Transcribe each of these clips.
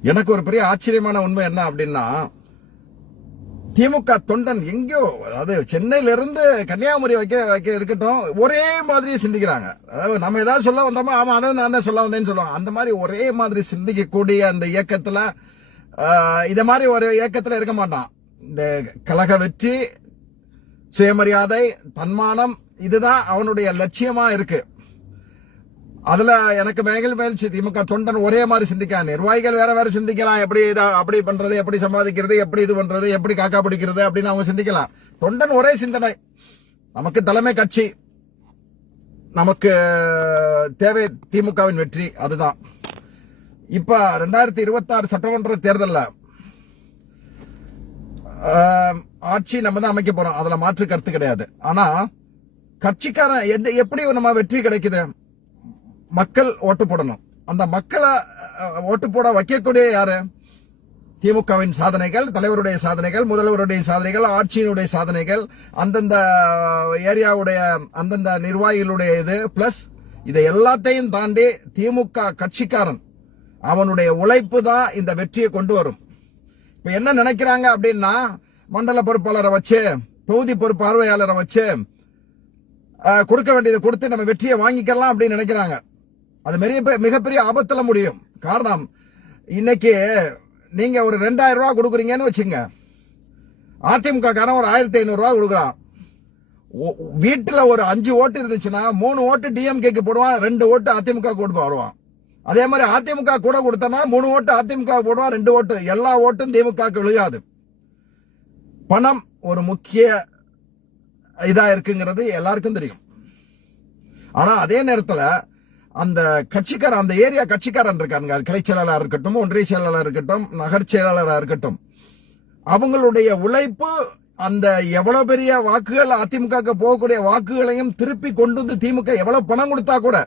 எனக்கு ஒரு பெரிய ஆச்சரியமான உண்மை என்ன அப்படின்னா, திமுக தொண்டன் எங்கேயோ, அதாவது சென்னையில இருந்து கன்னியாகுமரி வைக்க இருக்கட்டும், ஒரே மாதிரி சிந்திக்கிறாங்க. அதாவது நம்ம ஏதாவது சொல்ல வந்தோமா, ஆமா அதாவது நான் தான் சொல்ல வந்தேன்னு சொல்லுவாங்க. அந்த மாதிரி ஒரே மாதிரி சிந்திக்கக்கூடிய அந்த இயக்கத்துல இத மாதிரி ஒரு இயக்கத்துல இருக்க மாட்டான். இந்த கழக வெற்றி, சுயமரியாதை, தன்மானம், இதுதான் அவனுடைய லட்சியமா இருக்கு. அதுல எனக்கு மேல் திமுக தொண்டன் ஒரே மாதிரி சிந்திக்க, நிர்வாகிகள் வேற வேற சிந்திக்கலாம். எப்படி அப்படி பண்றது, எப்படி சம்பாதிக்கிறது, எப்படி இது பண்றது, எப்படி காக்கா பிடிக்கிறது அப்படின்னு அவங்க சிந்திக்கலாம். தொண்டன் ஒரே சிந்தனை, நமக்கு தலைமை கட்சி, நமக்கு தேவை திமுகவின் வெற்றி. அதுதான் இப்ப 2026 சட்டமன்ற தேர்தல்ல ஆட்சி நம்ம தான் அமைக்க போறோம். அதுல மாற்று கருத்து கிடையாது. ஆனா கட்சிக்காரன் எப்படி நம்ம வெற்றி கிடைக்குது? மக்கள் ஓட்டு போடணும். அந்த மக்களை ஓட்டு போட வைக்கக்கூடிய யாரு? திமுகவின் சாதனைகள், தலைவருடைய சாதனைகள், முதல்வருடைய சாதனைகள், ஆட்சியினுடைய சாதனைகள், அந்தந்த ஏரியாவுடைய அந்தந்த நிர்வாகிகளுடைய இது பிளஸ் இதை எல்லாத்தையும் தாண்டி திமுக கட்சிக்காரன் அவனுடைய உழைப்பு தான் இந்த வெற்றியை கொண்டு வரும். இப்ப என்ன நினைக்கிறாங்க அப்படின்னா, மண்டல பொறுப்பாளரை வச்சு, தொகுதி பொறுப்பார்வையாளரை வச்சு கொடுக்க வேண்டியதை கொடுத்து நம்ம வெற்றியை வாங்கிக்கலாம் அப்படின்னு நினைக்கிறாங்க. அது மிகப்பெரிய ஆபத்துல முடியும். காரணம், இன்னைக்கு நீங்க ஒரு 2000 ரூபாய் கொடுக்குறீங்கன்னு வச்சுங்க, அதிமுக காரன் ஒரு 1500 ரூபாய் கொடுக்குறான். வீட்டுல ஒரு 5 ஓட்டு இருந்துச்சுன்னா 3 ஓட்டு டிஎம்கேக்கு போடுவான், 2 ஓட்டு அதிமுக போட்டு வருவான். அதே மாதிரி அதிமுக கூட கொடுத்தனா 3 ஓட்டு அதிமுக போடுவான், 2 ஓட்டு, எல்லா ஓட்டும் திமுக விழுகாது. பணம் ஒரு முக்கிய இதா இருக்குங்கிறது எல்லாருக்கும் தெரியும். ஆனா அதே நேரத்துல அந்த கட்சிக்காரன், அந்த ஏரியா கட்சிக்காரன் இருக்காங்க, கிளை செயலாளர் இருக்கட்டும், ஒன்றிய செயலாளர் இருக்கட்டும், நகர் செயலாளராக இருக்கட்டும், அவங்களுடைய உழைப்பு அந்த எவ்வளவு பெரிய வாக்குகள் அதிமுக போகக்கூடிய வாக்குகளையும் திருப்பி கொண்டு வந்து, திமுக எவ்வளவு பணம் கொடுத்தா கூட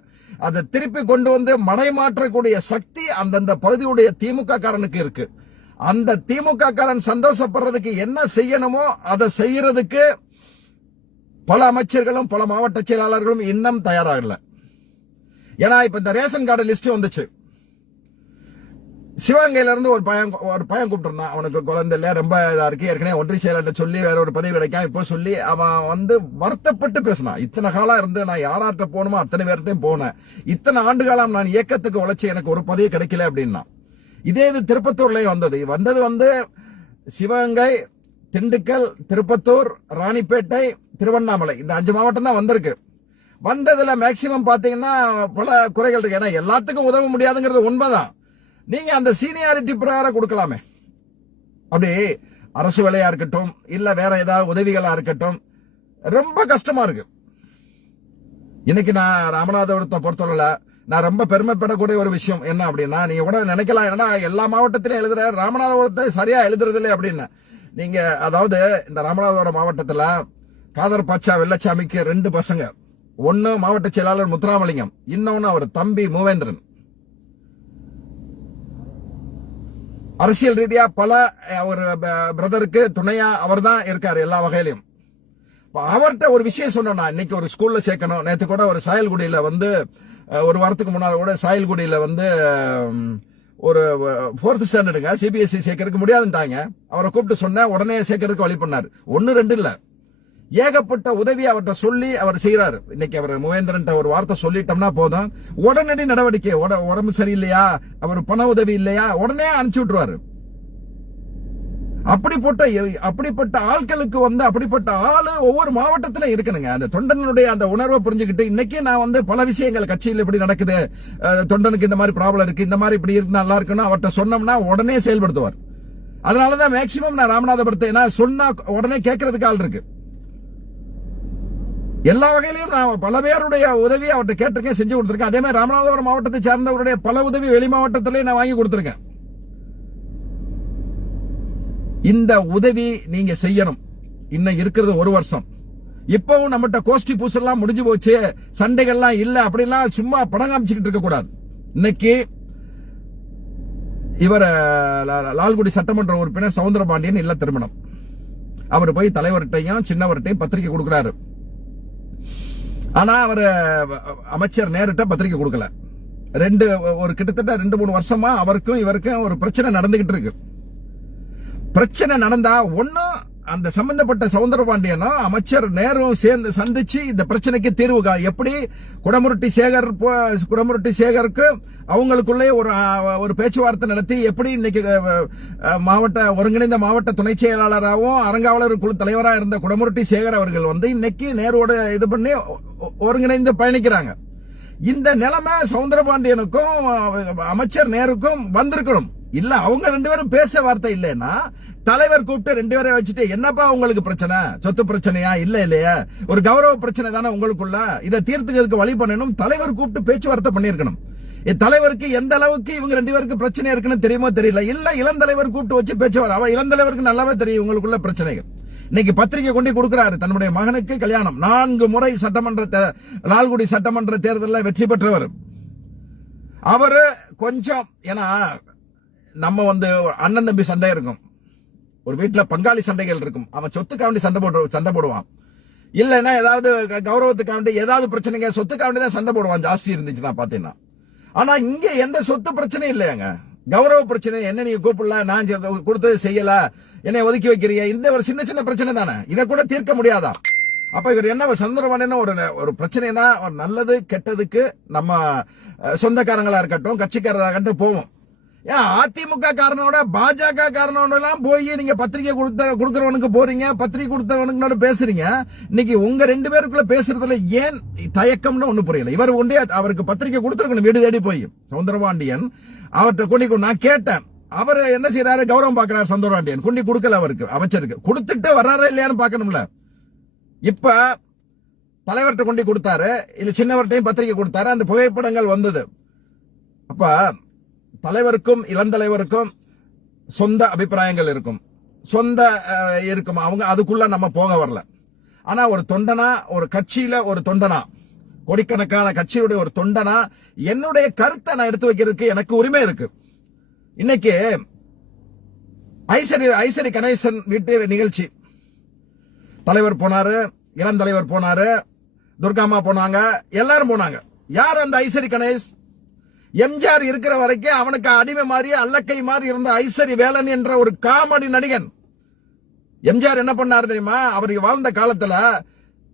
அதை திருப்பி கொண்டு வந்து மடைமாற்றக்கூடிய சக்தி அந்தந்த பகுதியுடைய திமுக காரனுக்கு இருக்கு. அந்த திமுக காரன் சந்தோஷப்படுறதுக்கு என்ன செய்யணுமோ அதை செய்யறதுக்கு பல அமைச்சர்களும் பல மாவட்ட செயலாளர்களும் இன்னும் தயாராகல. ஏன்னா இப்ப இந்த ரேஷன் கார்டு லிஸ்ட் வந்துச்சு. சிவகங்கையில இருந்து ஒரு பையன் கூப்பிட்டுருந்தான். அவனுக்கு குழந்தை இல்ல, ரொம்ப இதா இருக்கு, ஏற்கனவே ஒன்றிய செயலாளர் சொல்லி வேற ஒரு பதவி கிடைக்கும், இப்போ சொல்லி அவன் வருத்தப்பட்டு பேசினான். இத்தனை காலம் இருந்து நான் யாராட்ட போகணுமோ அத்தனை பேர்ட்டையும் போனேன், இத்தனை ஆண்டு காலம் நான் இயக்கத்துக்கு உழைச்சி எனக்கு ஒரு பதவி கிடைக்கல அப்படின்னா. இதே இது திருப்பத்தூர்லயும் வந்தது சிவகங்கை, திண்டுக்கல், திருப்பத்தூர், ராணிப்பேட்டை, திருவண்ணாமலை, இந்த 5 மாவட்டம் தான் வந்திருக்கு. வந்ததுல மேக்சிமம் பாத்தீங்கன்னா பல குறைகள் இருக்கு. ஏன்னா எல்லாத்துக்கும் உதவ முடியாதுங்கிறது உண்மைதான். நீங்க அந்த சீனியாரிட்டி பிரகாரம் கொடுக்கலாமே. அப்படி அரசு வேலையா இருக்கட்டும், இல்ல வேற ஏதாவது உதவிகளா இருக்கட்டும், ரொம்ப கஷ்டமா இருக்கு. இன்னைக்கு நான் ராமநாதபுரத்தை பொறுத்தவரை நான் ரொம்ப பெருமைப்படக்கூடிய ஒரு விஷயம் என்ன அப்படின்னா, நீங்க கூட நினைக்கலாம், ஏன்னா எல்லா மாவட்டத்திலும் எழுதுற, ராமநாதபுரத்தை சரியா எழுதுறது இல்லை அப்படின்னு. நீங்க அதாவது இந்த ராமநாதபுரம் மாவட்டத்துல காதர் பாட்சா வெள்ளச்சாமிக்கு 2 பசங்க. ஒன்னு மாவட்ட செயலாளர் முத்துராமலிங்கம், இன்னொன்னு அவர் தம்பி மூவேந்திரன். அரசியல் ரீதியா பல ஒரு பிரதருக்கு துணையா அவர் தான் இருக்காரு எல்லா வகையிலும். அவர்கிட்ட ஒரு விஷயம் சொன்னா, இன்னைக்கு ஒரு ஸ்கூல்ல சேர்க்கணும். நேற்று கூட ஒரு சாயல்குடியில ஒரு வாரத்துக்கு முன்னால கூட சாயல்குடியில ஒரு 4th ஸ்டாண்டர்டுங்க சிபிஎஸ்இ சேர்க்கறதுக்கு முடியாதுட்டாங்க. அவரை கூப்பிட்டு சொன்ன உடனே சேர்க்கறதுக்கு வழி பண்ணாரு. 1 2 இல்ல, ஏகப்பட்ட உதவி அவர்கிட்ட சொல்லி அவர் செய்யறாரு. இன்னைக்கு அவர் மூவேந்திரன் ஒரு வார்த்தை சொல்லிட்டோம்னா போதும், உடனடி நடவடிக்கை. உடம்பு சரியில்லையா, அவர் பண உதவி இல்லையா, உடனே அனுப்பிச்சு விட்டுருவாரு. அப்படிப்பட்ட ஆட்களுக்கு அப்படிப்பட்ட ஆளு ஒவ்வொரு மாவட்டத்திலும் இருக்கணுங்க. அந்த தொண்டனுடைய அந்த உணர்வை புரிஞ்சுக்கிட்டு, இன்னைக்கு நான் பல விஷயங்கள் கட்சியில் இப்படி நடக்குது, தொண்டனுக்கு இந்த மாதிரி ப்ராப்ளம் இருக்கு, இந்த மாதிரி இப்படி இருந்தா நல்லா இருக்குன்னு அவர்கிட்ட சொன்னோம்னா உடனே செயல்படுத்துவார். அதனாலதான் மேக்சிமம் நான் ராமநாதபுரத்தை சொன்னா உடனே கேட்கறதுக்கு ஆள் இருக்கு. எல்லா வகையிலும் நான் பல பேருடைய உதவி அவர்கிட்ட கேட்டிருக்கேன், செஞ்சு கொடுத்திருக்கேன். அதே மாதிரி ராமநாதபுரம் மாவட்டத்தை சேர்ந்தவருடைய பல உதவி வெளி மாவட்டத்திலே நான் வாங்கி கொடுத்திருக்கேன். இந்த உதவி நீங்க செய்யணும். இன்னும் இருக்கிறது 1 வருஷம். இப்பவும் நம்மகிட்ட கோஷ்டி பூசெல்லாம் முடிஞ்சு போச்சு, சண்டைகள்லாம் இல்ல, அப்படிலாம் சும்மா படம் காமிச்சுக்கிட்டு இருக்க கூடாது. இன்னைக்கு இவர் லால்குடி சட்டமன்ற உறுப்பினர் சவுந்தரபாண்டியன் இல்ல திருமணம். அவர் போய் தலைவர்கிட்டையும் சின்னவர்கிட்டையும் பத்திரிகை கொடுக்கிறாரு. ஆனா அவர் அமைச்சர் நேரிட்ட பத்திரிகை கொடுக்கல. ஒரு கிட்டத்தட்ட 2-3 வருஷமா அவருக்கும் இவருக்கும் ஒரு பிரச்சனை நடந்துகிட்டு இருக்கு. பிரச்சனை நடந்தா ஒன்னும் அந்த சம்பந்தப்பட்ட சவுந்தரபாண்டியனும் அமைச்சர் நேரும் சேர்ந்து சந்திச்சு இந்த பிரச்சனைக்கு தீர்வு எப்படி குடமுருட்டி சேகருக்கு அவங்களுக்குள்ளே ஒரு பேச்சுவார்த்தை நடத்தி எப்படி இன்னைக்கு ஒருங்கிணைந்த மாவட்ட துணை செயலாளராகவும் அறங்காவலர் குழு தலைவராக இருந்த குடமுருட்டி சேகர் அவர்கள் இன்னைக்கு நேரோட இது பண்ணி ஒருங்கிணைந்து பயணிக்கிறாங்க. இந்த நிலைமை சவுந்தரபாண்டியனுக்கும் அமைச்சர் நேருக்கும் வந்திருக்கணும். இல்ல அவங்க 2 பேரும் பேச வார்த்தை இல்லைன்னா தலைவர் கூப்பிட்டு 2 பேரை வச்சுட்டு என்னப்பா உங்களுக்கு பிரச்சனை, சொத்து பிரச்சனையா இல்லையா, ஒரு கௌரவ பிரச்சனை தானே உங்களுக்குள்ள, இதை தீர்த்துக்கிறதுக்கு வழி பண்ணணும். தலைவர் கூப்பிட்டு பேச்சுவார்த்தை பண்ணிருக்கணும். தலைவருக்கு எந்த அளவுக்கு இவங்க 2 பேருக்கு பிரச்சனை இருக்குன்னு தெரியுமோ தெரியல. இளந்தலைவர் கூப்பிட்டு வச்சு பேச்சுவார். அவ இளந்தலைவருக்கு நல்லாவே தெரியும் உங்களுக்குள்ள பிரச்சனைகள். இன்னைக்கு பத்திரிகை கொண்டு கொடுக்கிறாரு. தன்னுடைய மகனுக்கு கல்யாணம். 4 முறை லால்குடி சட்டமன்ற தேர்தலில் வெற்றி பெற்றவர் அவரு. கொஞ்சம் ஏன்னா நம்ம அண்ணன் தம்பி சண்டை இருக்கும், ஒரு வீட்டுல பங்காளி சண்டைகள் இருக்கும். அவன் சொத்துக்காண்டி சண்டை போடுவான், இல்லைன்னா ஏதாவது கௌரவத்துக்காண்டி ஏதாவது பிரச்சனைங்க சொத்துக்காண்டி தான் சண்டை போடுவான் ஜாஸ்தி இருந்துச்சுன்னா பாத்தீங்கன்னா. ஆனா இங்க எந்த சொத்து பிரச்சனையும் இல்லையாங்க, கௌரவ பிரச்சனை. என்ன நீங்க கூப்பிடல, நான் கொடுத்தது செய்யல, என்னை ஒதுக்கி வைக்கிறீங்க, இந்த ஒரு சின்ன சின்ன பிரச்சனை தானே, இதை கூட தீர்க்க முடியாதா? அப்ப இவர் என்ன சந்தர்ப்பம் ஒரு பிரச்சனைனா நல்லது கெட்டதுக்கு நம்ம சொந்தக்காரங்களா இருக்கட்டும் கட்சிக்காரராக இருக்கட்டும் போவோம். ஏன் அதிமுக காரணோட பாஜக காரணோட எல்லாம் போய் நீங்க பத்திரிகை கொடுக்கறவனுக்கு போறீங்க, பத்திரிகை கொடுத்தவனுக்கு பேசுறீங்க. இன்னைக்கு உங்க 2 பேருக்குள்ள பேசுறதுல ஏன் தயக்கம்னு ஒண்ணு புரியல. இவர் அவருக்கு பத்திரிகை கொடுத்துருக்கணும் வீடு தேடி போய். சவுந்தரபாண்டியன் அவர்கிட்ட கொண்டு நான் கேட்டேன், அவர் என்ன செய்யறாரு, கௌரவம் பாக்குறாரு சவுந்தரபாண்டியன். கொண்டு கொடுக்கல அவருக்கு, அமைச்சருக்கு கொடுத்துட்டு வர்றாரு இல்லையான்னு பாக்கணும்ல. இப்ப தலைவர்கிட்ட கொண்டு கொடுத்தாரு, இல்ல சின்னவர்கிட்டையும் பத்திரிகை கொடுத்தாரு, அந்த புகைப்படங்கள் வந்தது. அப்ப தலைவருக்கும் இளந்தலைவருக்கும் சொந்த அபிப்பிராயங்கள் இருக்கும், அவங்க அதுக்குள்ள நம்ம போக வரல. ஆனா ஒரு தொண்டனா, ஒரு கட்சியில ஒரு தொண்டனா, கோடிக்கணக்கான கட்சியுடைய ஒரு தொண்டனா என்னுடைய கருத்தை நான் எடுத்து வைக்கிறதுக்கு எனக்கு உரிமை இருக்கு. இன்னைக்கு ஐசரி கணேசன் வீட்டு நிகழ்ச்சி, தலைவர் போனாரு, இளம் தலைவர் போனாரு, துர்காமா போனாங்க, எல்லாரும் போனாங்க. யார் அந்த ஐசரி கணேஷ்? எம்ஜிஆர் இருக்கிற வரைக்கும் அவனுக்கு அடிமை மாதிரி அல்லக்கை மாதிரி இருந்த ஐசரி வேலன் என்ற ஒரு காமெடி நடிகன். எம்ஜிஆர் என்ன பண்ணாரு தெரியுமா, அவர் வாழ்ந்த காலத்துல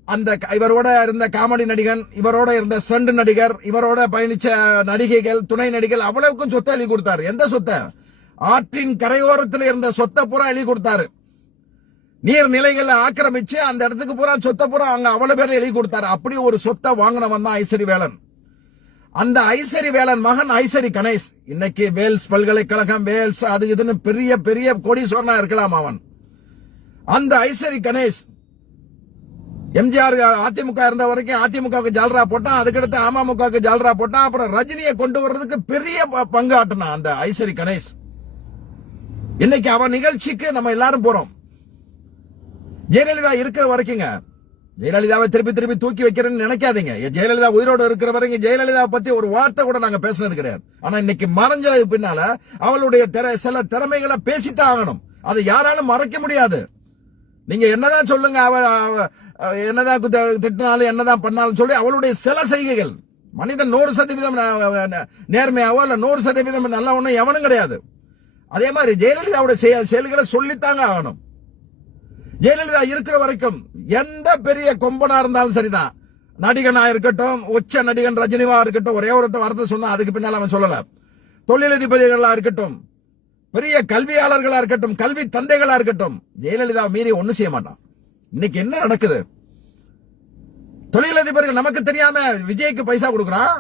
அந்த இவரோட இருந்த காமெடி நடிகன், இவரோட இருந்த ஸ்டண்ட் நடிகர், இவரோட பயணிச்ச நடிகைகள், துணை நடிகைகள் அவ்வளவுக்கும் சொத்தை எழுதி கொடுத்தாரு. எந்த சொத்தை? ஆற்றின் கரையோரத்தில் இருந்த சொத்தை பூரா எழுதி கொடுத்தாரு. நீர்நிலைகளை ஆக்கிரமிச்சு அந்த இடத்துக்கு பூரா சொத்தை பூரா அங்க அவ்வளவு பேர் எழுதி கொடுத்தாரு. அப்படி ஒரு சொத்தை வாங்கினவன் தான் ஐசரி வேலன். அந்த ஐசரி வேலன் மகன் ஐசரி கணேஷ் இன்னைக்கு வேல்ஸ் பல்கலைக்கழகம், வேல்ஸ் அது இதுன்னு பெரிய பெரிய கோடீஸ்வரனா இருக்கலாம் அவன். அந்த ஐசரி கணேஷ் எம்ஜிஆர் அதிமுக இருந்த வரைக்கும் அதிமுகவுக்கு ஜால்ரா போட்டான், அதுக்கடுத்து அமமுகவுக்கு ஜால்ரா போட்டான், அப்புறம் ரஜினியை கொண்டு வர்றதுக்கு பெரிய பங்கு ஆட்டினான் அந்த ஐசரி கணேஷ். இன்னைக்கு அவன் நிகழ்ச்சிக்கு நம்ம எல்லாரும் போறோம். ஜெயலலிதா இருக்கிற வரைக்குங்க, ஜெயலலிதாவை திருப்பி தூக்கி வைக்கிறேன்னு நினைக்காதீங்க. ஜெயலலிதா உயிரோடு இருக்கிற வரைக்கும் ஜெயலலிதாவை பத்தி ஒரு வார்த்தை கூட நாங்க பேசினது கிடையாது. ஆனா இன்னைக்கு மறைஞ்சது பின்னால அவளுடைய சில திறமைகளை பேசித்தான் ஆகணும். அதை யாராலும் மறைக்க முடியாது. நீங்க என்னதான் சொல்லுங்க, என்னதான் திட்டினாலும் என்னதான் பண்ணாலும் சொல்லி அவளுடைய சில செய்கைகள், மனிதன் 100% நேர்மையாவோ இல்ல 100% நல்லவனும் எவனும் கிடையாது. அதே மாதிரி ஜெயலலிதாவுடைய செயல்களை சொல்லித்தாங்க ஆகணும். ஜெயலலிதா இருக்கிற வரைக்கும் எந்த பெரிய கொம்பனா இருந்தாலும் சரிதான், நடிகனா இருக்கட்டும், உச்ச நடிகன் ரஜினிவா இருக்கட்டும், ஒரே ஒரு வார்த்தை சொன்னா அதுக்கு பின்னால் அவன் சொல்லல. தொழிலதிபதிகளா இருக்கட்டும், பெரிய கல்வியாளர்களா இருக்கட்டும், கல்வி தந்தைகளா இருக்கட்டும், ஜெயலலிதா மீறி ஒண்ணும் செய்ய மாட்டான். இன்னைக்கு என்ன நடக்குது? தொழிலதிபர்கள் நமக்கு தெரியாம விஜய்க்கு பைசா கொடுக்கறான்,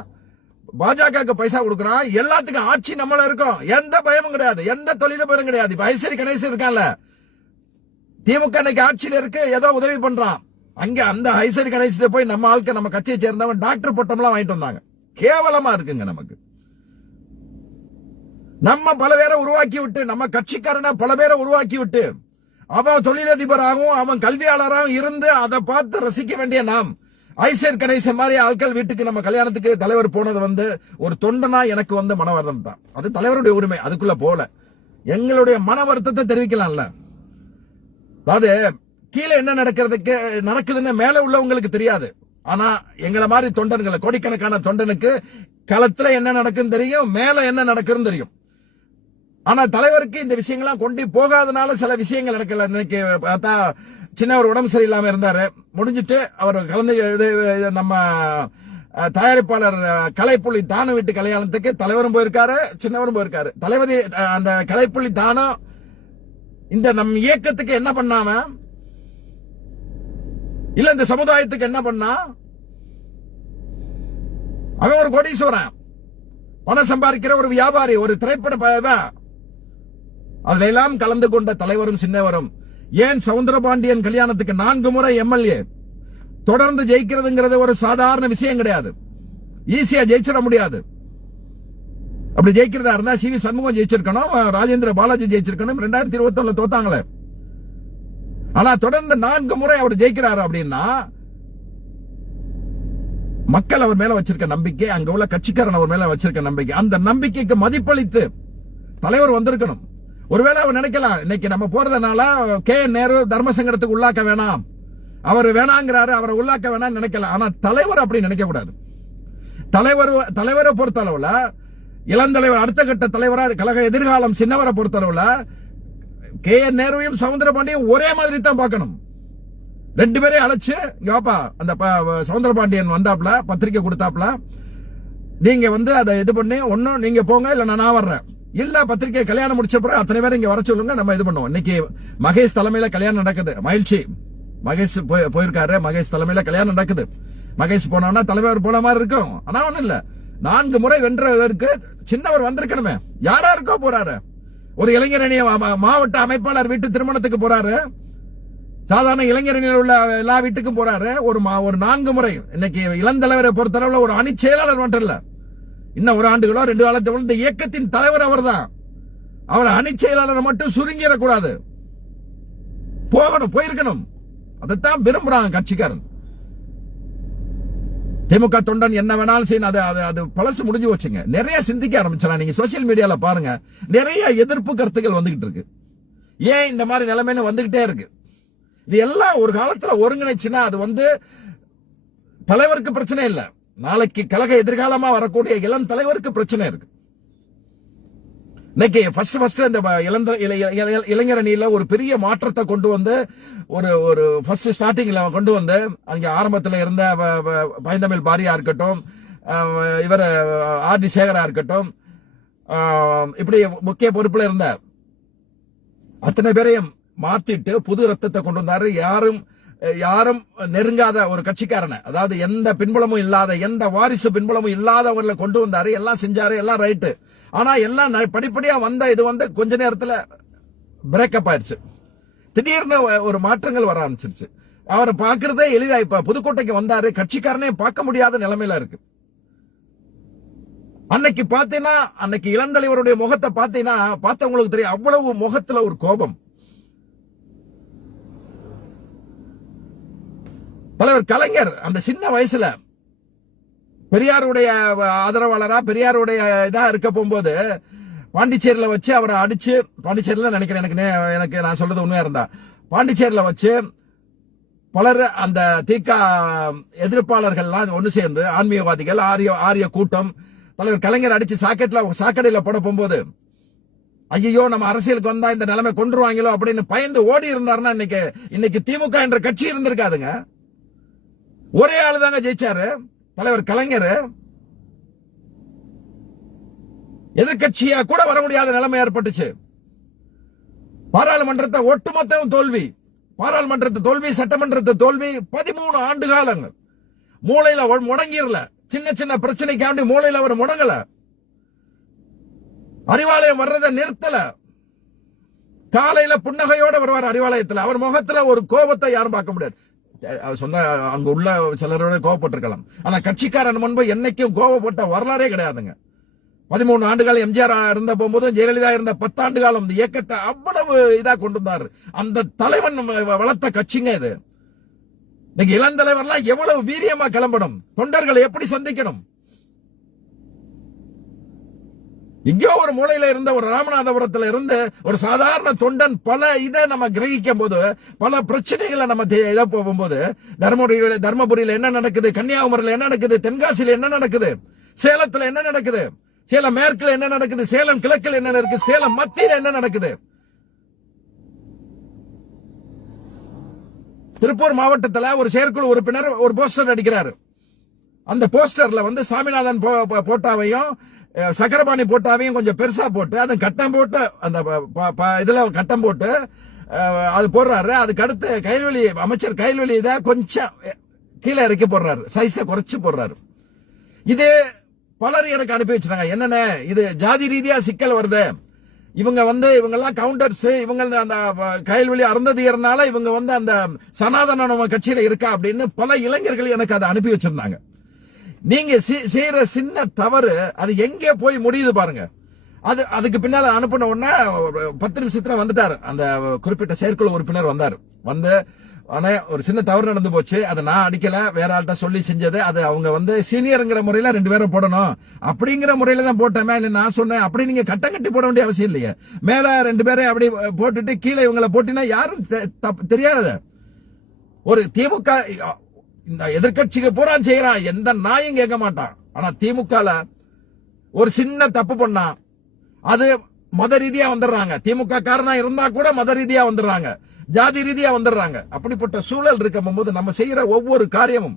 பாஜக பைசா கொடுக்கறான், எல்லாத்துக்கும் ஆட்சி நம்மள இருக்கும், எந்த பயமும் கிடையாது, எந்த தொழிலதிபரும் கிடையாது. இப்ப ஐசரி கணேசன் இருக்கான்ல, திமுக இன்னைக்கு ஆட்சியில இருக்கு, ஏதோ உதவி பண்றான். அங்க அந்த ஐசரி கணேசன் போய் நம்ம ஆட்கள், நம்ம கட்சியை சேர்ந்தவன் டாக்டர் பட்டம் எல்லாம் வாங்கிட்டு வந்தாங்க. கேவலமா இருக்குங்க நமக்கு. நம்ம பல பேரை உருவாக்கி விட்டு, நம்ம கட்சிக்காரன பல பேரை உருவாக்கி விட்டு, அவன் தொழிலதிபராகவும் அவன் கல்வியாளராகவும் இருந்து அதை பார்த்து ரசிக்க வேண்டிய நாம், ஐசரி கணேசன் மாதிரி ஆட்கள் வீட்டுக்கு நம்ம கல்யாணத்துக்கு தலைவர் போனது ஒரு தொண்டனா எனக்கு மன வருத்தம் தான். அது தலைவருடைய உரிமை, அதுக்குள்ள போல எங்களுடைய மன வருத்தத்தை தெரிவிக்கலாம்ல. அதாவது கீழே என்ன நடக்குதுன்னு மேல உள்ளவங்களுக்கு தெரியாது. ஆனா எங்களை மாதிரி தொண்டன்களை, கோடிக்கணக்கான தொண்டனுக்கு களத்துல என்ன நடக்குன்னு தெரியும், மேல என்ன நடக்குன்னு தெரியும். ஆனா தலைவருக்கு இந்த விஷயங்கள்லாம் கொண்டு போகாதனால சில விஷயங்கள் நடக்கல. இன்னைக்கு பார்த்தா சின்னவர் உடம்பு சரியில்லாம இருந்தாரு, முடிஞ்சிட்டு அவர் கலந்து நம்ம தயாரிப்பாளர் கலைப்புள்ளி தானு வீட்டு கல்யாணத்துக்கு தலைவரும் போயிருக்காரு, சின்னவரும் போயிருக்காரு. தளபதி அந்த கலைப்புள்ளி தானம் இந்த நம் இயக்கத்துக்கு என்ன பண்ணாம இல்ல இந்த சமுதாயத்துக்கு என்ன பண்ணா? அவன் ஒரு கோடீஸ்வரன், பணம் சம்பாதிக்கிற ஒரு வியாபாரி, ஒரு திரைப்பட அதுல எல்லாம் கலந்து கொண்ட தலைவரும் சின்னவரும். ஏன் சவுந்தரபாண்டியன் கல்யாணத்துக்கு 4 முறை எம்எல்ஏ தொடர்ந்து ஜெயிக்கிறதுங்கிறது ஒரு சாதாரண விஷயம் கிடையாது. ஈஸியா ஜெயிச்சிட முடியாது. அப்படி ஜெயிக்கிறதா இருந்தா சிவி சண்முகம் ஜெயிச்சிருக்கணும், ராஜேந்திர பாலாஜி ஜெயிச்சிருக்கணும். 2021 தோத்தாங்களே. ஆனா தொடர்ந்து 4 முறை அவர் ஜெயிக்கிறாரு அப்படின்னா மக்கள் அவர் மேல வச்சிருக்க நம்பிக்கை, அங்க உள்ள கட்சிக்காரன் அவர் மேல வச்சிருக்க நம்பிக்கை, அந்த நம்பிக்கைக்கு மதிப்பளித்து தலைவர் வந்திருக்கணும். ஒருவேளை அவர் நினைக்கலாம், இன்னைக்கு நம்ம போறதுனால கே.என். நேரு தர்ம சங்கடத்துக்கு உள்ளாக்க வேணாம், அவர் வேணாங்கிறாரு, அவரை உள்ளாக்க வேணாம் நினைக்கலாம். ஆனா தலைவர் அப்படி நினைக்க கூடாது. தலைவரை பொறுத்தளவுல இளந்தலைவர், அடுத்த கட்ட தலைவரா கழக எதிர்காலம் சின்னவரை பொறுத்தளவுல கே.என். நேருவையும் சவுந்தரபாண்டியும் ஒரே மாதிரி தான் பார்க்கணும். 2 பேரையும் அழைச்சு வாப்பா, அந்த சவுந்தரபாண்டியன் வந்தாப்ல, பத்திரிக்கை கொடுத்தாப்ல, நீங்க அதை இது பண்ணி ஒன்னும் நீங்க போங்க, இல்ல நான் வர்றேன், இல்ல பத்திரிக்கை கல்யாணம் முடிச்ச பிறகு அத்தனை பேரும் இங்க வர சொல்லுங்க, நம்ம இது பண்ணுவோம். இன்னைக்கு மகேஷ் தலைமையில கல்யாணம் நடக்குது, மகிழ்ச்சி. மகேஷ் போயிருக்காரு, மகேஷ் தலைமையில கல்யாணம் நடக்குது. மகேஷ் போனா தலைவர் போன மாதிரி இருக்கும். ஆனா ஒண்ணு இல்ல, 4 முறை வென்றதற்கு சின்னவர் வந்திருக்கணுமே. யாரா இருக்கோ போறாரு. ஒரு இளைஞரணிய மாவட்ட அமைப்பாளர் வீட்டு திருமணத்துக்கு போறாரு, சாதாரண இளைஞரணியில் உள்ள எல்லா வீட்டுக்கும் போறாரு. ஒரு 4 முறை. இன்னைக்கு இளந்தலைவரை பொறுத்தளவுல ஒரு அணி செயலாளர் மட்டும் இல்ல, இன்னும் 1 ஆண்டுகளோ 2 காலத்துக்குள்ள இந்த இயக்கத்தின் தலைவர் அவர் தான். அவர் அணி செயலாளரை மட்டும் சுருங்கிடக்கூடாது, போயிருக்கணும். அதைத்தான் விரும்புறாங்க கட்சிக்காரன். திமுக தொண்டன் என்ன வேணாலும் செய்யணும், அது பழசு முடிஞ்சு வச்சுங்க. நிறைய சிந்திக்க ஆரம்பிச்சலாம். நீங்க சோசியல் மீடியால பாருங்க, நிறைய எதிர்ப்பு கருத்துக்கள் வந்துகிட்டு இருக்கு. ஏன் இந்த மாதிரி நிலைமைன்னு வந்துகிட்டே இருக்கு. இது எல்லாம் ஒரு காலத்துல ஒருங்கிணைச்சுன்னா அது தலைவருக்கு பிரச்சனை இல்ல, நாளைக்கு கழக எதிர்காலமா வரக்கூடிய இளம் தலைவருக்கு பிரச்சனை இருக்கு. இன்னைக்கு ஃபர்ஸ்ட் இந்த இளைஞர் அணியில ஒரு பெரிய மாற்றத்தை கொண்டு வந்து ஒரு ஃபர்ஸ்ட் ஸ்டார்டிங்ல கொண்டு வந்து அங்க ஆரம்பத்தில் இருந்த பைந்தமிழ் பாரியா இருக்கட்டும், இவர் ஆர்.டி. சேகரா இருக்கட்டும், இப்படி முக்கிய பொறுப்புல இருந்த அத்தனை பேரையும் மாத்திட்டு புது ரத்தத்தை கொண்டு வந்தாரு. யாரும் நெருங்காத ஒரு கட்சிக்காரனை, அதாவது எந்த பின்புலமும் இல்லாத, எந்த வாரிசு பின்புலமும் இல்லாதவர்களை கொண்டு வந்தாரு. எல்லாம் செஞ்சாரு, எல்லாம் ரைட்டு. ஆனா எல்லாம் படிப்படியா இது கொஞ்ச நேரத்துல பிரேக்கப் ஆயிருச்சு. திடீர்னு ஒரு மாற்றங்கள் வர ஆரம்பிச்சிருச்சு. அவரை பாக்குறதே எளிதா. இப்ப புதுக்கோட்டைக்கு வந்தாரு, கட்சிக்காரனே பார்க்க முடியாத நிலைமையில இருக்கு. அன்னைக்கு பாத்தீங்கன்னா, அன்னைக்கு இளந்தலைவருடைய முகத்தை பாத்தீங்கன்னா, பார்த்தவங்களுக்கு தெரியும், அவ்வளவு முகத்துல ஒரு கோபம். தலைவர் கலைஞர் அந்த சின்ன வயசுல பெரியாருடைய ஆதரவாளரா, பெரியாருடைய இதா இருக்க போகும்போது பாண்டிச்சேரியில வச்சு அவரை அடிச்சு, பாண்டிச்சேரியில நினைக்கிறேன், எனக்கு நான் சொல்றது உண்மையா இருந்தா, பாண்டிச்சேரியில வச்சு பலர் அந்த திக எதிர்ப்பாளர்கள்லாம் ஒண்ணு சேர்ந்து, ஆன்மீகவாதிகள், ஆரிய கூட்டம், தலைவர் கலைஞர் அடிச்சு சாக்கடையில போட போகும்போது, ஐயோ நம்ம அரசியலுக்கு வந்தா இந்த நிலைமை கொண்டுருவாங்களோ அப்படின்னு பயந்து ஓடி இருந்தாருன்னா இன்னைக்கு திமுக என்ற கட்சி இருந்திருக்காதுங்க. ஒரே ஆளு தாங்க ஜெயிச்சாரு, தலைவர் கலைஞர். எதிர்கட்சியா கூட வர முடியாத நிலைமை ஏற்பட்டுச்சு. பாராளுமன்றத்தை ஒட்டுமொத்தம் தோல்வி, பாராளுமன்றத்தை தோல்வி, சட்டமன்றத்தை தோல்வி. 13 ஆண்டு காலங்கள் மூளையில முடங்கிரல. சின்ன பிரச்சனைக்காண்டி மூளையில அவர் முடங்கல. அறிவாலயம் வர்றதை நிறுத்தல. காலையில புன்னகையோட வருவார் அறிவாலயத்தில். அவர் முகத்துல ஒரு கோபத்தை யாரும் பார்க்க முடியாது. சொந்த அங்க உள்ள சிலரோட கோபப்பட்டிருக்கலாம், ஆனா கட்சிக்காரன் முன்பு என்னைக்கும் கோபப்பட்ட வரலாறே கிடையாதுங்க. 13 ஆண்டுகள் எம்ஜிஆர் இருந்த போகும்போது, ஜெயலலிதா இருந்த 10 ஆண்டு காலம் இந்த இயக்கத்தை அவ்வளவு இதா கொண்டு வந்தார். அந்த தலைவன் வளர்த்த கட்சிங்க இது. இன்னைக்கு இளந்தலைவர்லாம் எவ்வளவு வீரியமா கிளம்பணும், தொண்டர்களை எப்படி சந்திக்கணும். இங்கோ ஒரு மூலையில இருந்த ஒரு ராமநாதபுரத்துல இருந்து ஒரு சாதாரண தொண்டன் பல இதை நம்ம கிரகிக்கும் போது, பல பிரச்சனைகளை நம்ம இதை போகும்போது, தர்மபுரியில என்ன நடக்குது, கன்னியாகுமரியில என்ன நடக்குது, தென்காசியில என்ன நடக்குது, சேலத்துல என்ன நடக்குது? சேலம் மேற்குல என்ன நடக்குது? சேலம் கிழக்குல என்ன நடக்குது? சேலம் மத்தியில என்ன நடக்குது? திருப்பூர் மாவட்டத்துல ஒரு செயற்குழு உறுப்பினர் ஒரு போஸ்டர் அடிக்கிறாரு. அந்த போஸ்டர்ல வந்து சாமிநாதன் போட்டாவையும் சக்கரபாணி போட்டாவையும் கொஞ்சம் பெருசா போட்டு அதை கட்டம் போட்டு அந்த இதுல கட்டம் போட்டு அது போடுறாரு. அதுக்கு அடுத்து கைல்வெளி அமைச்சர் கைல்வெளி இதை கொஞ்சம் கீழே இறக்கி போடுறாரு, சைஸை குறைச்சு போடுறாரு. இது பலர் எனக்கு அனுப்பி வச்சிருக்காங்க. என்னென்ன இது ஜாதி ரீதியா சிக்கல் வருது, இவங்க எல்லாம் கவுண்டர்ஸ், இவங்க அந்த கைல்வெளி அருந்ததியர்னால இவங்க வந்து அந்த சனாதன கட்சியில இருக்கா அப்படின்னு பல இளைஞர்கள் எனக்கு அதை அனுப்பி வச்சிருந்தாங்க. நீங்க செய்யற சின்ன தவறு அது எங்கே போய் முடியுது பாருங்க. அதுக்கு பின்னால அனுப்பின உடனே 10 நிமிஷத்துல வந்துட்டாரு அந்த குறிப்பிட்ட செயற்குழு உறுப்பினர் வந்து ஆனா ஒரு சின்ன தவறு நடந்து போச்சு, அதை நான் அடிக்கல, வேற ஆள்கிட்ட சொல்லி செஞ்சது. அது அவங்க வந்து சீனியர்ங்கிற முறையில 2 பேரை போடணும் அப்படிங்கிற முறையில தான் போட்டேன். இல்ல நான் சொன்னேன் அப்படி நீங்க கட்டம் கட்டி போட வேண்டிய அவசியம் இல்லையே. மேல 2 பேரை அப்படி போட்டுட்டு கீழே இவங்களை போட்டினா யாரும் தெரியாது. ஒரு திமுக இந்த எதிர்கட்சிக்கு பூரா செய்யறான், எந்த நாயும் கேட்க மாட்டான். ஆனா திமுக ஒரு சின்ன தப்பு பண்ணா அது மத ரீதியா வந்துடுறாங்க. திமுக காரனா இருந்தா கூட மத ரீதியா வந்துடுறாங்க, ஜாதி ரீதியா வந்துடுறாங்க. அப்படிப்பட்ட சூழல் இருக்கும் போது நம்ம செய்யற ஒவ்வொரு காரியமும்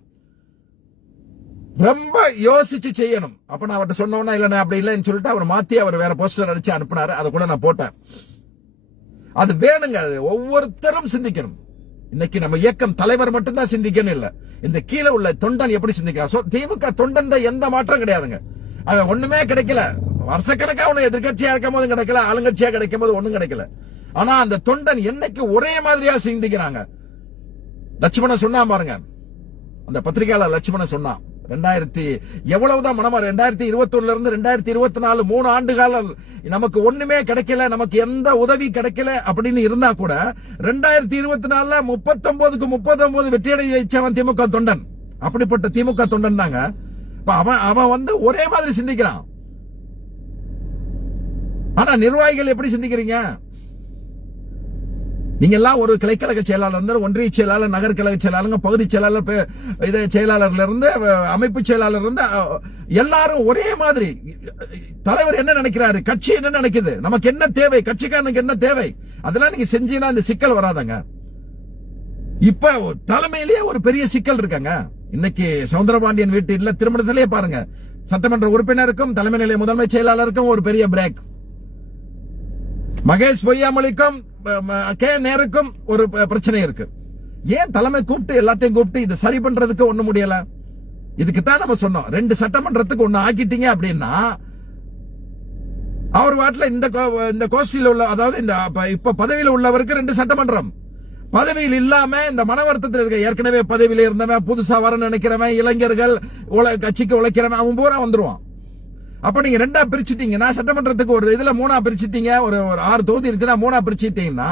ரொம்ப யோசிச்சு செய்யணும். அப்ப நான் அவர்கிட்ட சொன்னோன்னா இல்ல அப்படி இல்லைன்னு சொல்லிட்டு அவர் மாத்தி அவர் வேற போஸ்டர் அடிச்சு அனுப்பினாரு. அதை கூட நான் போட்டேன். அது வேணுங்க, ஒவ்வொருத்தரும் சிந்திக்கணும். இன்னைக்கு நம்ம இயக்கம் தலைவர் மட்டும்தான் சிந்திக்கணும் இல்ல, இந்த கீழே உள்ள தொண்டன் எப்படி சிந்திக்கிறான். திமுக தொண்டன் எந்த மாற்றம் கிடையாதுங்க. அவன் ஒண்ணுமே கிடைக்கல, வருஷக்கணக்கா ஒண்ணு எதிர்கட்சியா இருக்கும் போது கிடைக்கல, ஆளுங்கட்சியா கிடைக்கும் போது ஒண்ணும் கிடைக்கல. ஆனா அந்த தொண்டன் என்னைக்கு ஒரே மாதிரியா சிந்திக்கிறாங்க. லட்சுமணன் சொன்னா பாருங்க, அந்த பத்திரிகையாளர் லட்சுமணன் சொன்னா எவ்வளவுதான் மனமா 2021 இருந்து 2024 3 ஆண்டு காலம் நமக்கு ஒண்ணுமே கிடைக்கல, நமக்கு எந்த உதவி கிடைக்கல அப்படின்னு இருந்தா கூட 2024 39க்கு 39 வெற்றியடைய வச்சவன் திமுக தொண்டன். அப்படிப்பட்ட திமுக தொண்டன் தாங்க. அவன் வந்து ஒரே மாதிரி சிந்திக்கிறான். ஆனா நிர்வாகிகள் எப்படி சிந்திக்கிறீங்க? நீங்க எல்லாம் ஒரு கிளைக்கழக செயலாளர், ஒன்றிய செயலாளர், நகர் கழக செயலாளர், பகுதி செயலாளர், செயலாளர்ல இருந்து அமைப்பு செயலாளர் இருந்து எல்லாரும் ஒரே மாதிரி. தலைவர் என்ன நினைக்கிறாரு, கட்சி என்ன நினைக்குது, நமக்கு என்ன தேவை, கட்சிக்காரனுக்கு என்ன தேவை, அதெல்லாம் நீங்க செஞ்சீங்கன்னா இந்த சிக்கல் வராதங்க. இப்ப தலைமையிலேயே ஒரு பெரிய சிக்கல் இருக்காங்க. இன்னைக்கு சவுந்தரபாண்டியன் வீட்டில் திருமணத்திலேயே பாருங்க, சட்டமன்ற உறுப்பினருக்கும் தலைமை நிலைய முதன்மை செயலாளருக்கும் ஒரு பெரிய பிரேக், மகேஷ் பொய்யாமொழிக்கும் நேருக்கும் ஒரு பிரச்சனை இருக்கு. ஏன் தலைமை கூப்பிட்டு எல்லாத்தையும் கூப்பிட்டு இதை சரி பண்றதுக்கு ஒண்ணு முடியல? இதுக்கு தான் நம்ம சொன்னோம், 2 சட்டமன்றத்துக்கு ஒண்ணு ஆக்கிட்டீங்க அப்படின்னா அவர் வாட்டில இந்த கோஷ்டியில் உள்ள, அதாவது இந்த இப்ப பதவியில் உள்ளவருக்கு 2 சட்டமன்றம், பதவியில் இல்லாம இந்த மன வருத்தத்தில் இருக்க ஏற்கனவே பதவியில் இருந்தவன், புதுசா வர நினைக்கிறவன், இளைஞர்கள், கட்சிக்கு உழைக்கிறவன், அவன் பூரா வந்துருவான். அப்ப நீங்க 2ஆ பிரிச்சுட்டீங்கன்னா, சட்டமன்றத்துக்கு ஒரு இதுல 3ஆ பிரிச்சுட்டீங்க, ஒரு 6 தொகுதி இருக்குன்னா 3ஆ பிரிச்சுட்டீங்கன்னா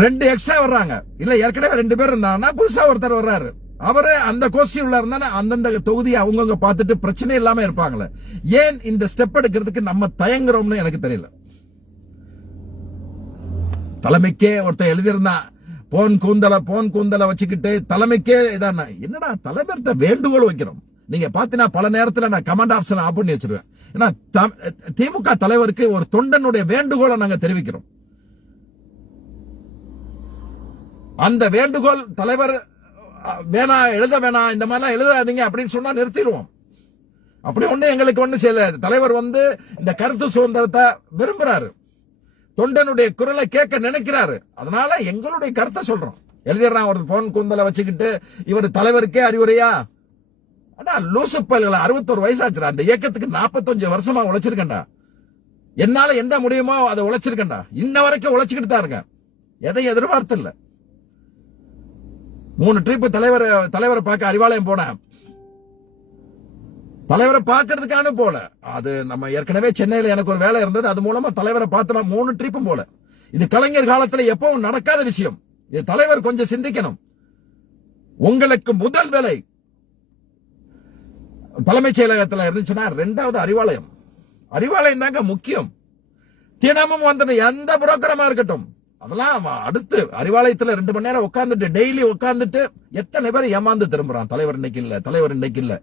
2 எக்ஸ்ட்ரா வர்றாங்க. இல்ல ஏற்கனவே 2 பேர் இருந்தாங்கன்னா புதுசா ஒருத்தர் வர்றாரு, அவரு அந்த கோஷ்டி உள்ள இருந்தா அந்தந்த தொகுதியை அவங்கவுங்க பார்த்துட்டு பிரச்சனை இல்லாம இருப்பாங்களே. ஏன் இந்த ஸ்டெப் எடுக்கிறதுக்கு நம்ம தயங்குறோம்னு எனக்கு தெரியல. தலைமைக்கே ஒருத்தர் எழுதியிருந்தான், போன் கூந்தல வச்சுக்கிட்டு தலைமைக்கே இதான, என்னடா தலைவர்கிட்ட வேண்டுகோள் வைக்கிறோம். நீங்க பாத்தீங்கன்னா பல நேரத்துல நான் கமாண்ட் ஆப்ஷன் ஆஃப் பண்ணி வச்சிருவேன். ஏன்னா திமுக தலைவருக்கு ஒரு தொண்டனுடைய வேண்டுகோளை நாங்க தெரிவிக்கிறோம். அந்த வேண்டுகோள் தலைவர் எழுத வேணாம், இந்த மாதிரிலாம் எழுதாதீங்க அப்படின்னு சொன்னா நிறுத்திடுவோம். அப்படி ஒண்ணு எங்களுக்கு ஒண்ணு செய்யல. தலைவர் வந்து இந்த கருத்து சுதந்திரத்தை விரும்புறாரு, தொண்டனுடைய குரலை கேட்க நினைக்கிறாரு. அதனால எங்களுடைய கருத்தை சொல்றோம். எழுதிடுறான் ஒரு போன் கூந்தலை வச்சுக்கிட்டு, இவர் தலைவருக்கே அறிவுரையா? ஆனா லூசு பயல்கள, 61 வயசாச்சு, அந்த இயக்கத்துக்கு 45 வருஷமா உழைச்சிருக்கேன்டா. என்னால என்ன முடியுமோ அதை உழைச்சிருக்கேன்டா. இன்ன வரைக்கும் உழைச்சுக்கிட்டு தான் இருக்கேன், எதை எதிர்பார்த்து இல்ல. 3 ட்ரிப் தலைவரை பார்க்க அறிவாலயம் போனேன். தலைவரை பார்க்கறதுக்கான போல, அது நம்ம ஏற்கனவே சென்னையில எனக்கு ஒரு வேலை இருந்தது, அது மூலமா தலைவரை பார்த்து 3 ட்ரிப்பும் போல. இது கலைஞர் காலத்துல எப்பவும் நடக்காத விஷயம். இது தலைவர் கொஞ்சம் சிந்திக்கணும். உங்களுக்கு முதல் வேலை தலைமைச் செயலகத்தில் இருந்துச்சுன்னா 2வது அறிவாலயம் தாங்க முக்கியம். தினமும் வந்து எந்த புரோக்கரமா இருக்கட்டும், அதெல்லாம் அடுத்து அறிவாலயத்துல 2 மணி நேரம் உட்கார்ந்துட்டு, டெய்லி உட்கார்ந்துட்டு எத்தனை பேர் ஏமாந்து திரும்புறான். தலைவர் இன்னைக்கு இல்ல.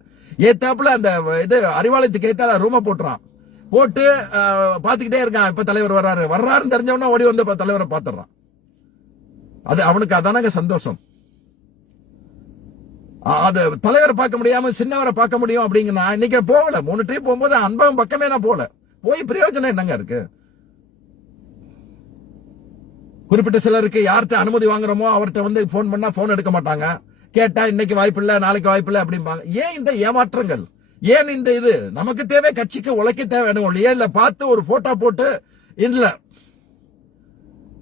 ஏத்தாப்புல அந்த இது அறிவாலயத்துக்கு ஏத்தால ரூம போட்டுறான், போட்டு பாத்துக்கிட்டே இருக்கான். இப்ப தலைவர் வர்றாருன்னு தெரிஞ்சவனா ஓடி வந்து தலைவரை பாத்துறான். அது அவனுக்கு அதானங்க சந்தோஷம். அது தலைவரை பார்க்க முடியாம சின்னவரை பார்க்க முடியும் அப்படிங்கன்னா இன்னைக்கு போகல. 3 ட்ரிப் போகும்போது அன்பகம் பக்கமே நான் போல. போய் பிரயோஜனம் என்னங்க இருக்கு? குறிப்பிட்ட சிலருக்கு யார்கிட்ட அனுமதி வாங்குறோமோ அவர்கிட்ட வந்து போன் பண்ணா போன் எடுக்க மாட்டாங்க. கேட்டா இன்னைக்கு வாய்ப்பு இல்ல, நாளைக்கு வாய்ப்பு இல்ல அப்படிம்பாங்க. ஏன் இந்த ஏமாற்றங்கள்? ஏன் இந்த இது? நமக்கு தேவை கட்சிக்கு உழைக்க தேவை. ஏன் இல்ல பார்த்து ஒரு போட்டோ போட்டு இல்ல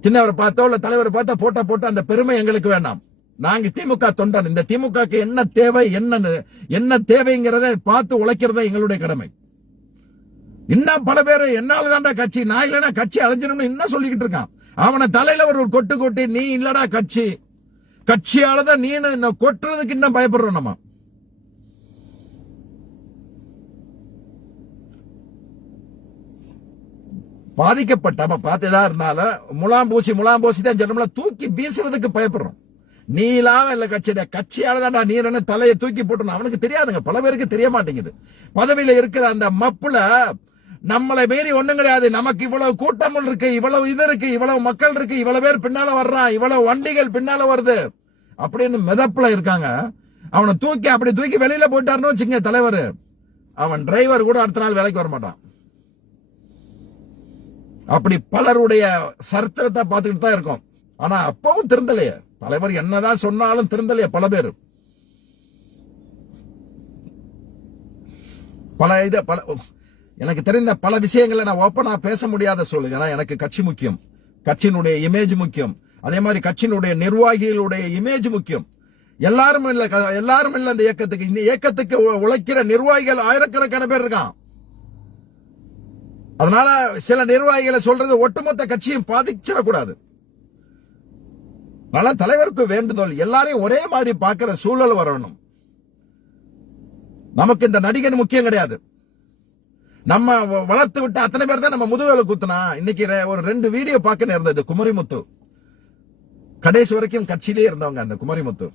சின்னவரை பார்த்தோ இல்ல தலைவரை பார்த்தா போட்டோ போட்டு அந்த பெருமை எங்களுக்கு வேண்டாம். நாங்க திமுக தொண்டன். இந்த திமுகக்கு என்ன தேவை, என்ன தேவைங்கிறத பார்த்து உழைக்கிறத எங்களுடைய கடமை. இன்னும் பல பேர் என்னாலதான்டா கட்சி, நான் இல்லைன்னா கட்சி அழிஞ்சிரும்னு இன்னும் சொல்லிக்கிட்டு இருக்கான். அவனை தலையில ஒரு கொட்டு கொட்டி நீ இல்லடா கட்சி, கட்சியாலதான் நீ கொட்டுறதுக்கு இன்னும் பயப்படுறோம். நம்ம பாதிக்கப்பட்ட பார்த்ததா இருந்தாலும் முலாம்பூசி தான் ஜனமல தூக்கி வீசுறதுக்கு பயப்படுறோம். நீ இல்லாம இல்ல கட்சியாலதான்டா நீ என்ன தலையை தூக்கி போட்டு அவனுக்கு தெரியாதுங்க. பல பேருக்கு தெரிய மாட்டேங்குது. பதவியில இருக்கிற அந்த மப்புல நம்மளை மீறி ஒண்ணும் கிடையாது. நமக்கு இவ்வளவு கூட்டங்கள் இருக்கு, இவ்வளவு இது இருக்கு, இவ்வளவு மக்கள் இருக்கு, இவ்வளவு பேர் பின்னால வர்றான், இவ்வளவு வண்டிகள் பின்னால வருது அப்படின்னு மிதப்புல இருக்காங்க. அவனை அப்படி தூக்கி வெளியில போயிட்டாருன்னு வச்சுங்க தலைவர், அவன் டிரைவர் கூட அடுத்த நாள் வேலைக்கு வர மாட்டான். அப்படி பலருடைய சரித்திரத்தை பார்த்துக்கிட்டு தான் இருக்கும். ஆனா அப்பவும் திருந்தலையே தலைவர், என்னதான் சொன்னாலும் திருந்தலையே பல பேர். எனக்கு தெரிந்த பல விஷயங்களை நான் ஓப்பனா பேச முடியாத சொல்லுங்க. ஏன்னா எனக்கு கட்சி முக்கியம், கட்சியினுடைய இமேஜ் முக்கியம், அதே மாதிரி கட்சியினுடைய நிர்வாகிகளுடைய இமேஜ் முக்கியம். எல்லாரும் இல்ல இந்த இயக்கத்துக்கு உழைக்கிற நிர்வாகிகள் ஆயிரக்கணக்கான பேர் இருக்கான். அதனால சில நிர்வாகிகளை சொல்றது ஒட்டுமொத்த கட்சியும் பாதிச்சிடக்கூடாது. அதனால தலைவருக்கு வேண்டுதல் எல்லாரையும் ஒரே மாதிரி பார்க்கிற சூழல் வரணும். நமக்கு இந்த நடிகன் முக்கியம் கிடையாது. நம்ம வளர்த்து விட்ட அத்தனை பேர் தான் நம்ம முதுகுல குத்துனா. இன்னைக்கு ஒரு 2 வீடியோ பார்க்க இருந்தது. குமரிமுத்து கடைசி வரைக்கும் கட்சியிலே இருந்தவங்க. அந்த குமரிமுத்து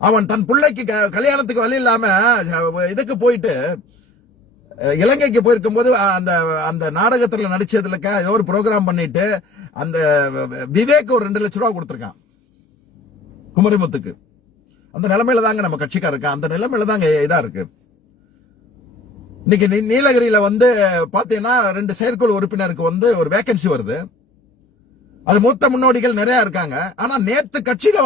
அவன் தன் பிள்ளைக்கு கல்யாணத்துக்கு வழி இல்லாம இதுக்கு போயிட்டு இலங்கைக்கு போயிருக்கும் போது அந்த நாடகத்துல நடிச்சதுல ஏதோ ஒரு ப்ரோக்ராம் பண்ணிட்டு அந்த விவேக் ஒரு 2 லட்சம் ரூபாய் கொடுத்திருக்கான் குமரிமுத்துக்கு. அந்த நிலைமையில தாங்க நம்ம கட்சிக்கார இருக்கான். அந்த நிலைமையில தாங்க இதா இருக்கு. இன்னைக்கு நீலகிரியில வந்து பாத்தீங்கன்னா 2 செயற்குழு உறுப்பினருக்கு வந்து ஒரு வேகன்சி வருது. அது மூத்த முன்னோடிகள் நிறைய இருக்காங்க. ஆனா நேத்து கட்சியில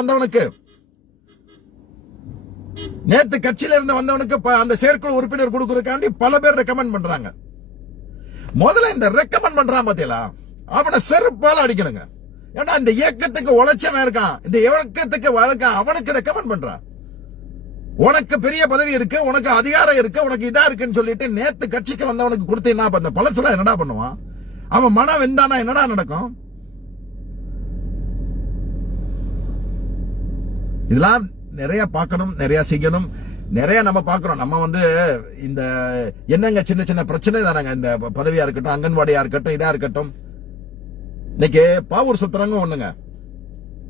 இருந்து வந்தவனுக்கு அந்த செயற்குழு உறுப்பினர் கொடுக்கறதுக்காண்டி பல பேர் ரெக்கமெண்ட் பண்றாங்க. முதல்ல இந்த ரெக்கமெண்ட் பண்றான் பாத்தீங்களா, அவனை செருப்பால அடிக்கணுங்க. ஏன்னா இந்த இயக்கத்துக்கு உழைச்சவன் இருக்கான், இந்த இயக்கத்துக்கு அவனுக்கு ரெக்கமெண்ட் பண்றான். உனக்கு பெரிய பதவி இருக்கு, உனக்கு அதிகாரம் இருக்கு, உனக்கு இதா இருக்குன்னு சொல்லிட்டு நேத்து கட்சிக்கு வந்தவனுக்கு கொடுத்தீங்கன்னா அந்த பழசுல என்னடா பண்ணுவான்? அவன் மனம் வெந்தானா என்னடா நடக்கும்? இதெல்லாம் நிறைய பார்க்கணும், நிறைய செய்யணும், நிறைய நம்ம பார்க்கிறோம். நம்ம வந்து இந்த என்னங்க சின்ன சின்ன பிரச்சனை தானங்க. இந்த பதவியா இருக்கட்டும், அங்கன்வாடியா இருக்கட்டும், இதா இருக்கட்டும். இன்னைக்கு பாவூர் சத்திரங்க ஒண்ணுங்க,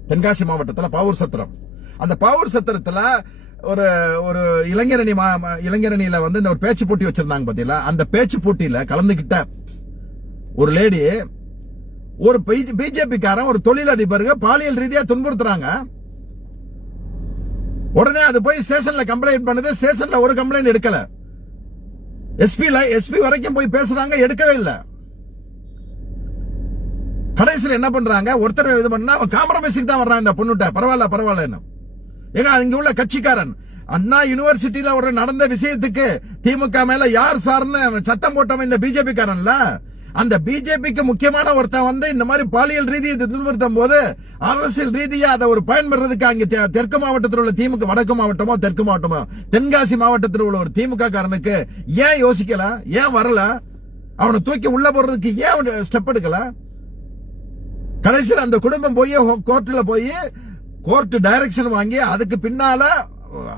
தென்காசி மாவட்டத்துல பாவூர் சத்திரம். அந்த பாவூர் சத்திரத்துல ஒரு இளைஞரணியில வந்து இந்த ஒரு பேச்சு போட்டி வச்சிருந்தாங்க பாத்தீங்களா. அந்த பேச்சு போட்டியில கலந்துகிட்ட ஒரு லேடி ஒரு பிஜேபி காரன் ஒரு தொழிலதிபருக்கு பாலியல் ரீதியா துன்புறுத்துறாங்க. உடனே அது போய் ஸ்டேஷன்ல கம்ப்ளைண்ட் பண்ணுது. ஸ்டேஷன்ல ஒரு கம்ப்ளைண்ட் எடுக்கல. எஸ்பி வரைக்கும் போய் பேசுறாங்க, எடுக்கவே இல்லை. கடைசியில் என்ன பண்றாங்க, ஒருத்தர் இது பண்ணா அவன் காம்ப்ரமைஸுக்கு தான் வர்றான். இந்த பொண்ணுட்ட பரவாயில்ல ஏங்க இங்க உள்ள கட்சிக்காரன் அண்ணா யுனிவர்சிட்டியில ஒரு நடந்த விஷயத்துக்கு திமுக மேல யார் சார்னு சத்தம் போட்டவன் இந்த பிஜேபி காரன்ல. அந்த பிஜேபிக்கு முக்கியமான ஒருத்தன் வந்து இந்த மாதிரி பாலியல் ரீதியை துன்புறுத்தும் போது அரசியல் ரீதியா அதை ஒரு பயன்படுறதுக்கு அங்க தெற்கு மாவட்டத்தில் உள்ள திமுக, வடக்கு மாவட்டமோ தெற்கு மாவட்டமோ தென்காசி மாவட்டத்தில் உள்ள ஒரு திமுக காரனுக்கு ஏன் யோசிக்கல, ஏன் வரல, அவனை தூக்கி உள்ள போடுறதுக்கு ஏன் ஸ்டெப் எடுக்கல? கடைசியில் அந்த குடும்பம் போய் கோர்ட்ல போய் கோர்ட் டைரக்ஷன் வாங்கி அதுக்கு பின்னால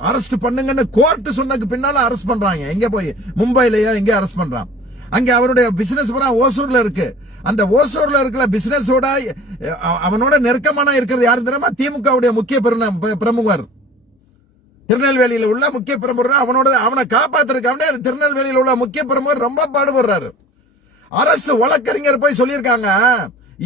அரெஸ்ட் பண்ணுங்கன்னு கோர்ட் சொன்னதுக்கு பின்னால அரெஸ்ட் பண்றாங்க. எங்க போய் மும்பைலயோ எங்க அரெஸ்ட் பண்றான். அங்க அவருடைய பிசினஸ் ஓசூர்ல இருக்கு. அந்த ஓசூர்ல இருக்கிற பிசினஸோட அவனோட நெருக்கமான இருக்கிறது யாரு தெரியுமா? திமுகவுடைய முக்கிய பிரமுகர். திருநெல்வேலியில உள்ள முக்கிய பிரமுகர் அவனை காப்பாத்துறதுக்காக திருநெல்வேலியில உள்ள முக்கிய பிரமுகர் ரொம்ப பாடுபடுறாரு. அரசு வழக்கறிஞர் போய் சொல்லியிருக்காங்க,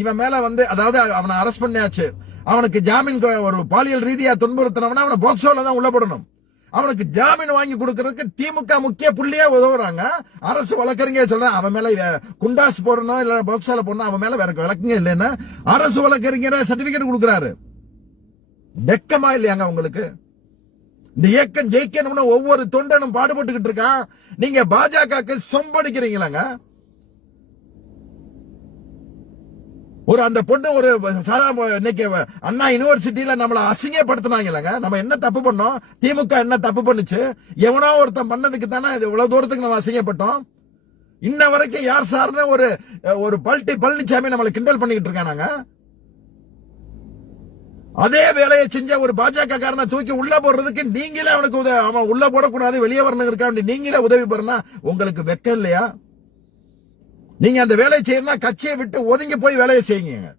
இவன் மேல அதாவது அவனை அரெஸ்ட் பண்ணியாச்சு, அவனுக்கு ஜாமீன், ஒரு பாலியல் ரீதியா துன்புறுத்தினவனா அவனை போக்சோல தான் உள்ள போடணும், அவனுக்கு ஜாமீன் வாங்கி கொடுக்கறதுக்கு திமுக முக்கிய புள்ளியா உதவுறாங்க. அரசு வழக்கறிஞர் சொல்றான், அவன் மேல குண்டாஸ் போடணும் இல்ல போக்சோல போடணும், அவன் மேல வேற வழக்கங்க இல்லைன்னா அரசு வழக்கறிஞர் சர்டிபிகேட் கொடுக்கறாரு. வெக்கமா இல்லையாங்க உங்களுக்கு? இந்த இயக்கம் ஜெயிக்கணும்னு ஒவ்வொரு தொண்டனும் பாடுபட்டுக்கிட்டு இருக்கான். நீங்க பாஜகவுக்கு சொம்படிக்கிறீங்களாங்க? ஒரு அந்த பொண்ணு ஒரு இன்னைக்கு அண்ணா யூனிவர்சிட்டியில நம்மள அசிங்கப்படுத்தினாங்க. நம்ம என்ன தப்பு பண்ணோம்? திமுக என்ன தப்பு பண்ணுச்சு? எவனோ ஒருத்தன் பண்ணதுக்கு தானே இவ்வளவு தூரத்துக்கு நம்ம அசிங்கப்பட்டோம். இன்ன வரைக்கும் யார் சார்னு ஒரு பழனிசாமி நம்மளை கிண்டல் பண்ணிக்கிட்டு இருக்கானாங்க. அதே வேலையை செஞ்ச ஒரு பாஜக காரனை தூக்கி உள்ள போடுறதுக்கு நீங்களே அவனுக்கு அவன் உள்ள போடக்கூடாது, வெளியே வரணும் இருக்கா, நீங்களே உதவி பண்ணா உங்களுக்கு வெக்கம் இல்லையா? நீங்க அந்த வேலையை செய்யணும், கட்சியை விட்டு ஒதுங்கி போய் வேலையை செய்யுங்க.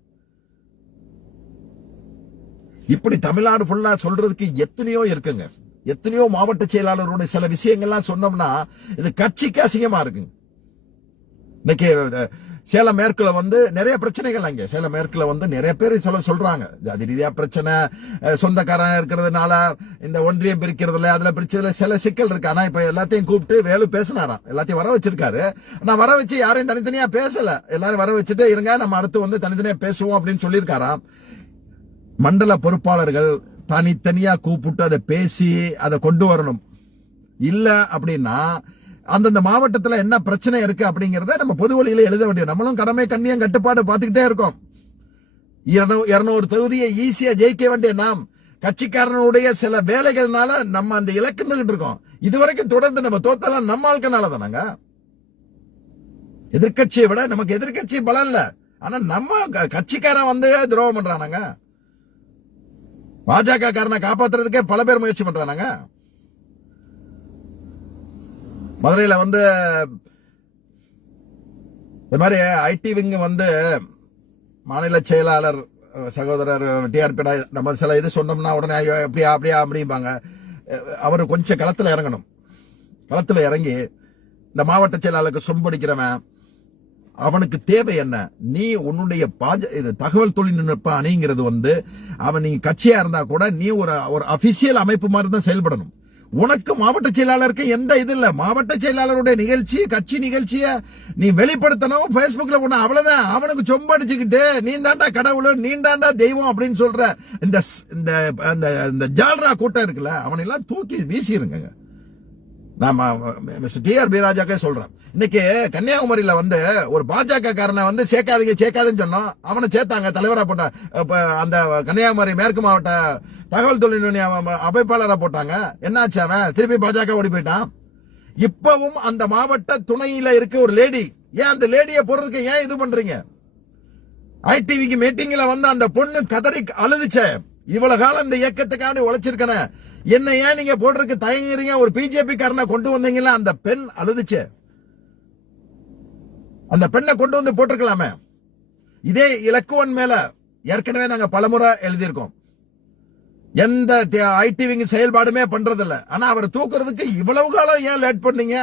இப்படி தமிழ்நாடு ஃபுல்லா சொல்றதுக்கு எத்தனையோ இருக்குங்க. எத்தனையோ மாவட்ட செயலாளருடைய சில விஷயங்கள்லாம் சொன்னோம்னா இது கட்சிக்கு அசிங்கமா இருக்குங்க. இன்னைக்கு சேலம் மேற்குல நிறைய பிரச்சனைகள், அங்க சேலம் மேற்குல நிறைய பேர் சொல்றாங்க, ஜாதி ரீதியா பிரச்சனை, சொந்தக்காரன் இருக்கிறதுனால இந்த ஒன்றியம் பிரிக்கிறதுல அதுல பிரிச்சதுல சில சிக்கல் இருக்கு. ஆனா இப்ப எல்லாத்தையும் கூப்பிட்டு வேலு பேசினாராம், எல்லாத்தையும் வர வச்சிருக்காரு. நான் வர வச்சு யாரையும் தனித்தனியா பேசல, எல்லாரும் வர வச்சுட்டு இருங்க, நம்ம அடுத்து தனித்தனியா பேசுவோம் அப்படின்னு சொல்லியிருக்காராம். மண்டல பொறுப்பாளர்கள் தனித்தனியா கூப்பிட்டு அதை பேசி அதை கொண்டு வரணும். இல்ல அப்படின்னா அந்தந்த மாவட்டத்தில் என்ன பிரச்சனை இருக்கு அப்படிங்கறத நம்ம பொது வழியில எழுத வேண்டிய, நம்மளும் கடமை கண்ணியம் கட்டுப்பாடு பார்த்துக்கிட்டே இருக்கோம். 200 தொகுதியை ஈஸியா ஜெயிக்க வேண்டிய நாம் கட்சிக்காரனுடைய சில வேலைகள்னால நம்ம அந்த இலக்குன்னு இருக்கோம். இதுவரைக்கும் தொடர்ந்து நம்ம தோத்தலாம் நம்ம ஆட்கனால தானாங்க. எதிர்கட்சியை விட நமக்கு எதிர்கட்சி பலம் இல்ல, ஆனா நம்ம கட்சிக்காரன் துரோகம் பண்றானாங்க. பாஜக காரனை காப்பாத்துறதுக்கே பல பேர் முயற்சி பண்றானாங்க. மதுரையில இந்த மாதிரி ஐடி விங் மாநில செயலாளர் சகோதரர் டிஆர்பி நம்ம சில இது சொன்னோம்னா உடனே அப்படியா அப்படியா அப்படிம்பாங்க. அவர் கொஞ்சம் களத்துல இறங்கணும். களத்துல இறங்கி இந்த மாவட்ட செயலாளருக்கு சொம்படிக்கிறவன் அவனுக்கு தேவை என்ன? நீ உன்னுடைய இது தகவல் தொழில்நுட்ப அணிங்கிறது அவன் நீ கட்சியா இருந்தா கூட நீ ஒரு அபிஷியல் அமைப்பு மாதிரி தான் செயல்படணும். உனக்கு மாவட்ட செயலாளருக்கு எந்த இது இல்ல. மாவட்ட செயலாளருடைய நிகழ்ச்சி, கட்சி நிகழ்ச்சிய நீ வெளிப்படுத்தணும், பேஸ்புக்ல போன அவ்வளவுதான். அவனுக்கு சொம்ப அடிச்சுக்கிட்டு நீ தாண்டா கடவுள், நீ தாண்டா தெய்வம் அப்படின்னு சொல்ற இந்த ஜால்ரா கூட்டம் இருக்குல்ல, அவனை எல்லாம் தூக்கி வீசிருங்க. நாம மிஸ்டர் டிஆர்பி ராஜாக்கே சொல்றேன், இன்னைக்கு கன்னியாகுமரியில ஒரு பாஜக காரனை சேர்க்காதுன்னு சொன்னோம், அவனை சேர்த்தாங்க, தலைவரா போட்ட அந்த கன்னியாகுமரி மேற்கு மாவட்ட தகவல் தொழில்நுட்ப அமைப்பாளரா போட்டாங்க. என்னாச்சு? அவன் திருப்பி பாஜக ஓடி போயிட்டான். இப்பவும் அந்த மாவட்ட துணையில இருக்க ஒரு லேடி, ஏன் அந்த லேடியை போறதுக்கு ஏன் இது பண்றீங்க? ஐடிவிக்கு மீட்டிங்ல அந்த பொண்ணு கதறி அழுதுச்ச, இவ்வளவு காலம் இந்த இயக்கத்துக்காண்டி உழைச்சிருக்கன, என்ன ஏன் நீங்க போடுறதுக்கு தயங்குறீங்க? ஒரு பிஜேபி காரனை கொண்டு வந்தீங்களா? அந்த பெண் அழுதுச்ச. அந்த பெண்ணை கொண்டு போட்டிருக்கலாமே. இதே இலக்குவன் மேல ஏற்கனவே நாங்க பலமுறை எழுதியிருக்கோம். எந்த ஐடிவிங் செயல்பாடுமே பண்றதில்ல. ஆனா அவரை தூக்குறதுக்கு இவ்வளவு காலம் ஏன் லேட் பண்ணீங்க?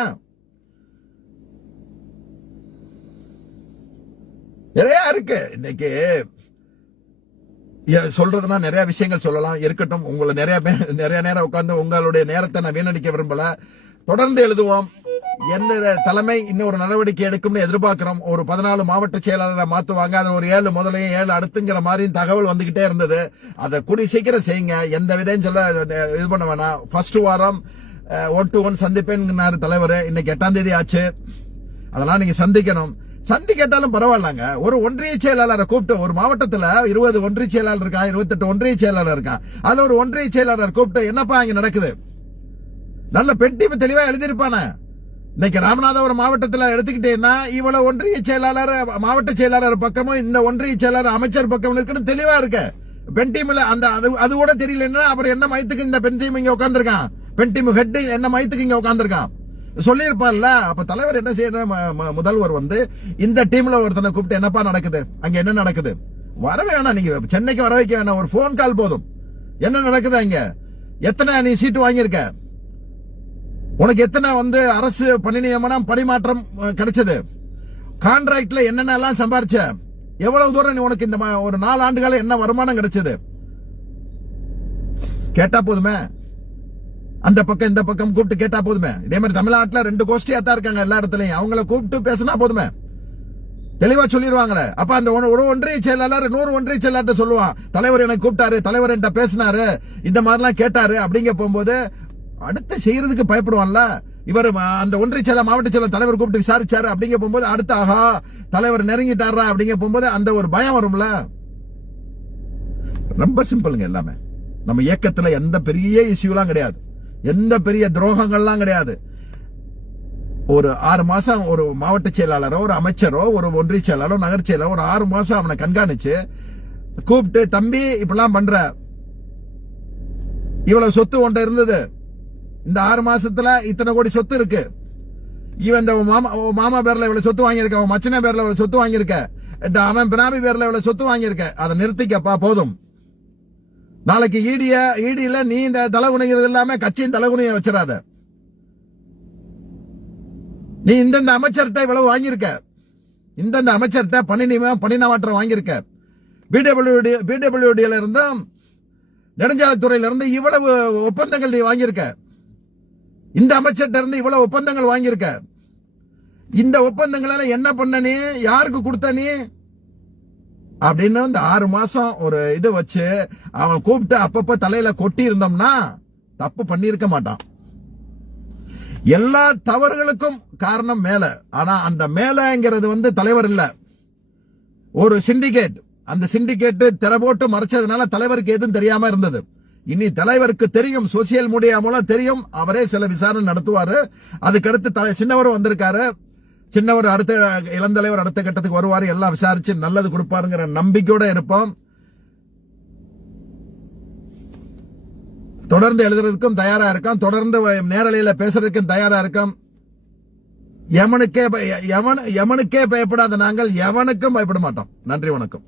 நிறைய இருக்கு. இன்னைக்கு சொல்றதுன்னா நிறைய விஷயங்கள் சொல்லலாம், இருக்கட்டும். உங்களை நிறைய நேரம் உட்கார்ந்து உங்களுடைய நேரத்தை நான் வீணடிக்க விரும்பல. தொடர்ந்து எழுதுவோம். எந்த தலைமை இன்னொரு நடவடிக்கை எடுக்கும்னு எதிர்பார்க்கிறோம். ஒரு 14 மாவட்ட செயலாளரை மாத்துவாங்க, அதுல ஒரு 7 முதலையும் 7 அடுத்துங்கிற மாதிரி தகவல் வந்துகிட்டே இருந்தது. அதை கூடி சீக்கிரம் செய்யுங்க. எந்த விதையும் சொல்ல இது பண்ண வேணாம். ஃபர்ஸ்ட் வாரம் 1-to-1 சந்திப்பேன் தலைவர். இன்னைக்கு 8ஆம் தேதி ஆச்சு. அதெல்லாம் நீங்க சந்திக்கணும். கேட்டாலும் பரவாயில்லங்க. ஒரு ஒன்றிய செயலாளரை கூப்பிட்டு, ஒரு மாவட்டத்துல 20 ஒன்றிய செயலாளர் இருக்கான், 28 ஒன்றிய செயலாளர் இருக்கான். அதுல ஒரு ஒன்றிய செயலாளர் கூப்பிட்டு என்னப்பா இங்க நடக்குது, நல்ல பெட்டி தெளிவா எழுதியிருப்பான. இன்னைக்கு ராமநாதபுரம் மாவட்டத்தில் எடுத்துக்கிட்டேன்னா இவ்வளவு ஒன்றிய செயலாளர், மாவட்ட செயலாளர் பக்கமும் இந்த ஒன்றிய செயலாளர் அமைச்சர் பக்கம் இருக்குன்னு தெளிவா இருக்கு. பெண் டீம்ல அது கூட தெரியலன்னா அப்புறம் என்ன மயத்துக்கு இந்த பெண் டீம் இங்க உட்காந்துருக்கான், பெண் டீம் ஹெட் என்ன மயத்துக்கு இங்க உட்காந்துருக்கான் சொல்லியிருப்பான்ல. அப்ப தலைவர் என்ன செய்யணும்? முதல்வர் இந்த டீம்ல ஒருத்தனை கூப்பிட்டு என்னப்பா நடக்குது, அங்க என்ன நடக்குது, வர வேணாம், நீங்க சென்னைக்கு வர வைக்க வேணாம், ஒரு போன் கால் போதும். என்ன நடக்குது அங்க, எத்தனை நீ சீட்டு வாங்கியிருக்க? உனக்கு எத்தனை அரசு பணி நியமனம் பணிமாற்றம் கிடைச்சது? கான்ட்ராக்ட்ல என்னென்னலாம் சம்பாரிச்ச? எவ்வளவு தூரம் நீ உனக்கு இந்த ஒரு 4 ஆண்டுகால என்ன வருமானம் கிடைச்சது? கேட்டா போதுமே. அந்த பக்கம் இந்த பக்கம் கூப்பிட்டு கேட்டா போதுமே. இதே மாதிரி தமிழ்நாட்டுல 2 கோஷ்டியா தான் இருக்காங்க எல்லா இடத்துலயும். அவங்கள கூப்பிட்டு பேசினா போதுமே, தெளிவா சொல்லிடுவாங்களே. அப்ப அந்த ஒரு ஒன்றிய செயலாளர் 100 ஒன்றிய செயலாளர் சொல்லுவான், தலைவர் எனக்கு கூப்பிட்டாரு, தலைவர் என்கிட்ட பேசினாரு, இந்த மாதிரிலாம் கேட்டாரு அப்படிங்க போகும்போது அடுத்த செய்யறதுக்கு பயப்படுவான்ல. இவர் அந்த ஒன்றிய செயலர் மாவட்ட செயலர் தலைவர் கூப்பிட்டு விசாரிச்சாரு அப்படிங்க போகும்போது அடுத்த ஆஹா தலைவர் நெருங்கிட்டாரா அப்படிங்க போகும்போது அந்த ஒரு பயம் வரும்ல. ரொம்ப சிம்பிளுங்க எல்லாமே. நம்ம இயக்கத்துல எந்த பெரிய இஷ்யூலாம் கிடையாது, எந்த பெரிய துரோகங்கள்லாம் கிடையாது. ஒரு 6 மாசம் ஒரு மாவட்ட செயலாளரோ ஒரு அமைச்சரோ ஒரு ஒன்றிய செயலாளரோ நகர் செயலாளரோ ஒரு 6 மாசம் அவனை கண்காணிச்சு கூப்பிட்டு, தம்பி இப்படிலாம் பண்ற, இவ்வளவு சொத்து ஒன்றை இருந்தது, இந்த 6 மாசத்துல இத்தனை கோடி சொத்து இருக்கு, இவன் இந்த மாமா பேர்ல இவ்வளவு சொத்து வாங்கியிருக்க, அவன் மச்சன பேர்ல இவ்வளவு சொத்து வாங்கியிருக்க, இந்த அவன் பினாமி பேர்ல இவ்வளவு சொத்து வாங்கியிருக்க, அதை நிறுத்திக்கப்பா போதும். நாளைக்கு ஈடியில நீ இந்த தலைகுனிங்கிறது இல்லாம கட்சியின் தலைகுனிய வச்சிடாத. நீ இந்தந்த அமைச்சர்கிட்ட இவ்வளவு வாங்கியிருக்க, இந்தந்த அமைச்சர்கிட்ட பணிமாற்றம் வாங்கியிருக்க, பிடபிள்யூடியில இருந்தும் நெடுஞ்சாலைத்துறையில இருந்து இவ்வளவு ஒப்பந்தங்கள் நீ வாங்கியிருக்க, இந்த அமைச்சர்கிட்ட இருந்து இவ்வளவு ஒப்பந்தங்கள் வாங்கியிருக்க, இந்த ஒப்பந்தங்களால என்ன பண்ண நீ, யாருக்கு கொடுத்த நீ அப்படின்னு இந்த 6 மாசம் ஒரு இது வச்சு அவன் கூப்பிட்டு அப்பப்ப தலையில கொட்டி இருந்தோம்னா தப்பு பண்ணிருக்க மாட்டான். எல்லா தவறுகளுக்கும் காரணம் மேல. ஆனா அந்த மேலங்கிறது தலைவர் இல்ல, ஒரு சிண்டிகேட். அந்த சிண்டிகேட் திரை போட்டு மறைச்சதுனால தலைவருக்கு எதுவும் தெரியாம இருந்தது. இனி தலைவருக்கு தெரியும், சோசியல் மீடியா மூலம் தெரியும், அவரே சில விசாரணை நடத்துவாரு. அதுக்கடுத்து சின்னவர் வந்திருக்காரு, சின்னவர் அடுத்த இளந்தலைவர் அடுத்த கட்டத்துக்கு வருவாரு, எல்லாம் விசாரிச்சு நல்லது கொடுப்பாருங்கிற நம்பிக்கையோட இருப்போம். தொடர்ந்து எழுதுறதுக்கும் தயாரா இருக்கும், தொடர்ந்து நேரலையில பேசுறதுக்கும் தயாரா இருக்கும். எமனுக்கே பயப்படாத நாங்கள் எவனுக்கும் பயப்பட மாட்டோம். நன்றி, வணக்கம்.